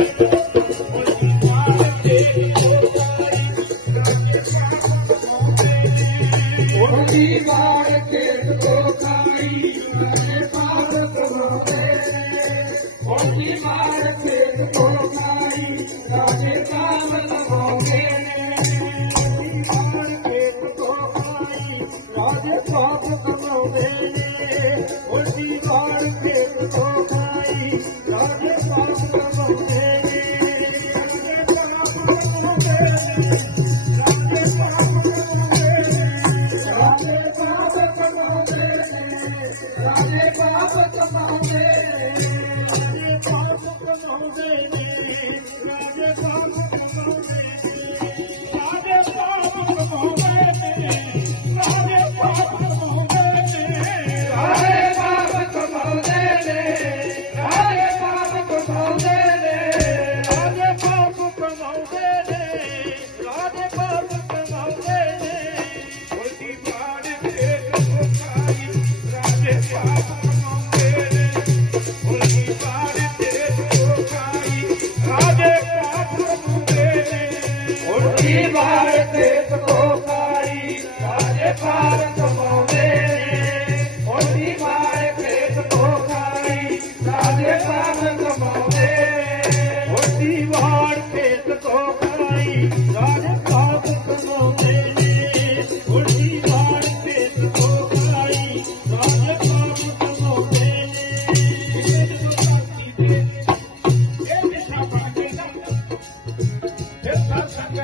Warren تیری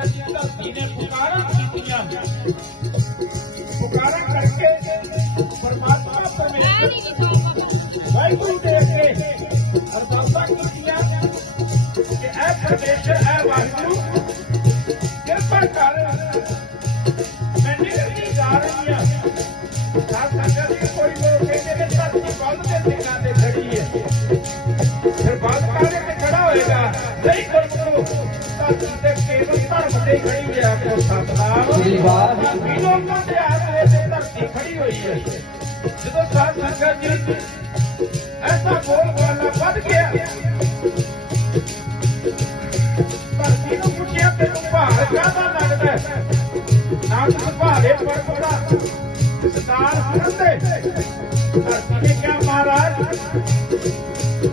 ਦੀਆਂ ਧਰਤੀ ਨੇ ਪੁਕਾਰਾਂ ਕੀਤੀਆਂ ਪੁਕਾਰਾ ਕਰਕੇ ਪਰਮਾਤਮਾ ਪਰਮੇਸ਼ਰ। ਵਾਹਿਗੁਰੂ ਦੇ ਅੱਗੇ ਅਰਦਾਸਾਂ ਕੀਤੀਆਂ ਤੇ ਕੇਵਲ ਧਰਮ ਤੇ ਖੜੀ ਹੈ ਕੋ ਸਤਨਾਮ ਜੀ ਵਾਹਿਗੁਰੂ ਵੀ ਲੋਕਾਂ ਦੇ ਆਸਰੇ ਤੇ ਧਰਤੀ ਖੜੀ ਹੋਈ ਹੈ ਜਦੋਂ ਸਾਧ ਸੰਗਤ ਜੀ ਐਸਾ ਬੋਲ ਬੋਲਣਾ ਵੱਧ ਗਿਆ ਧਰਤੀ ਨੂੰ ਪੁੱਛਿਆ ਤੇ ਤੂੰ ਭਾਰ ਕਾਹਦਾ ਲੱਗਦਾ ਹੈ ਨਾ ਤੂੰ ਭਾਰੇ ਪਰਪਦਾ ਸਰਦਾਰ ਹਰਦੇ ਧਰਤੀ ਨੇ ਕਿਹਾ ਮਹਾਰਾਜ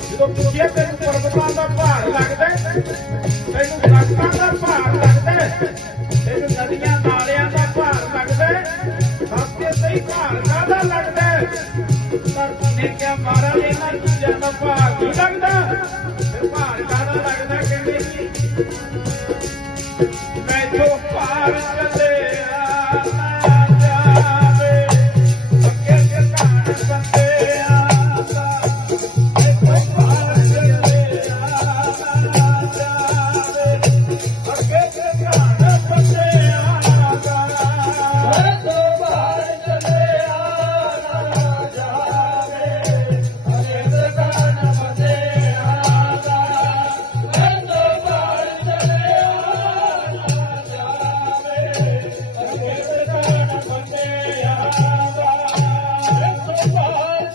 ਜਦੋਂ ਪੁੱਛਿਆ ਤੈਨੂੰ ਪਰਬਤਾਂ ਦਾ ਭਾਰ ਲੱਗਦਾ ਤੈਨੂੰ ਤਾਕਤਾਂ ਦਾ ਭਾਰ ਲੱਗਦਾ ਤੈਨੂੰ ਨਦੀਆਂ ਨਾਲਿਆਂ ਦਾ ਭਾਰ ਲੱਗਦਾ ਹੱਥੇ ਸਹੀ ਭਾਰ ਕਾਦਾ ਲੱਗਦਾ ਧਰਤੀ ਨੇ ਕਿਹਾ ਮਾਰਾ ਇਹਨਾਂ ਚੀਜ਼ਾਂ ਦਾ ਭਾਰ ਨਹੀਂ ਲੱਗਦਾ ਫਿਰ ਭਾਰ ਕਾਦਾ ਲੱਗਦਾ ਕਹਿੰਦੇ ਜੀ ਮੈਥੋਂ ਭਾਰ ਚੱਲੇ ਆ